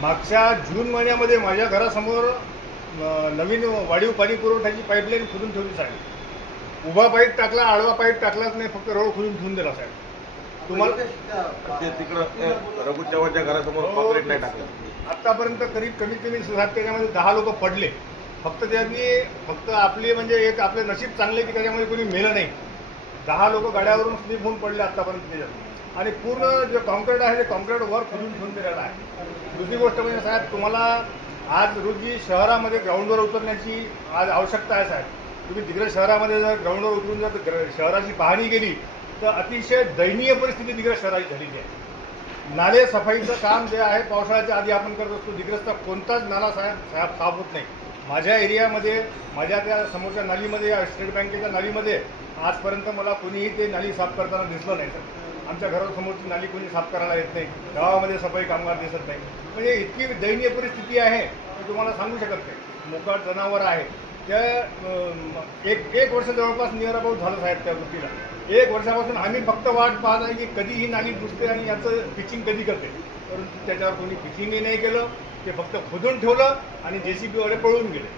मागच्या जून महिन्यामध्ये माझ्या घरासमोर नवीन वाढीव पाणी पुरवठ्याची पाईपलाईन खोदून ठेवली साहेब. उभा पाईप टाकला, आडवा पाईप टाकलाच नाही, फक्त रोड खोदून ठेवून दिला साहेब. तुम्हाला तिकडं रघु चव्हाणच्या घरासमोर कॉन्क्रीट नाही टाकलं. आतापर्यंत कमीत कमी त्याच्यामध्ये 10 लोक पडले. फक्त आपली म्हणजे एक आपले नशीब चांगले की त्याच्यामध्ये कोणी मेलं नाही. 10 लोक गाड्यावरून स्लिप होऊन पडले आतापर्यंत त्याच्यात. आणि पूर्ण जे कॉन्क्रीट आहे ते कॉन्क्रीट वर खोदून ठेवून दिलेलं आहे. दुसरी गोष्ट म्हणजे साहेब, तुम्हाला आज रोजी शहरामध्ये ग्राउंडवर उतरण्याची आज आवश्यकता आहे साहेब. तुम्ही तिकडे शहरामध्ये जर ग्राउंडवर उतरून जर शहराची पाहणी केली तर अतिशय दयनीय परिस्थिती तिकडे शहराची झालेली आहे. नाले सफाईचं काम जे आहे पावसाळ्याच्या आधी आपण करत असतो, तिकडेच कोणताच नाला साहेब साफ होत नाही. माझ्या एरियामध्ये, माझ्या त्या समोरच्या नालीमध्ये, स्टेट बँकेच्या नालीमध्ये आजपर्यंत मला कोणीही ते नाली साफ करताना दिसलं नाही सर. आमच्या घरासमोरची नाली कोणी साफ करायला येत नाही. गावामध्ये सफाई कामगार दिसत नाही. म्हणजे इतकी दयनीय परिस्थिती आहे की तुम्हाला सांगू शकत नाही. मोकाट जनावर आहे त्या एक वर्ष जवळपास नियर अबाउट झालं साहेब त्या गोष्टीला. 1 वर्षापासून आम्ही फक्त वाट पाहत आहे की कधी ही नाली दुसते आणि याचं पिचिंग कधी करते. परंतु त्याच्यावर कोणी पिचिंगही नाही केलं. ते फक्त खोदून ठेवलं आणि JCBवाले पळून गेले.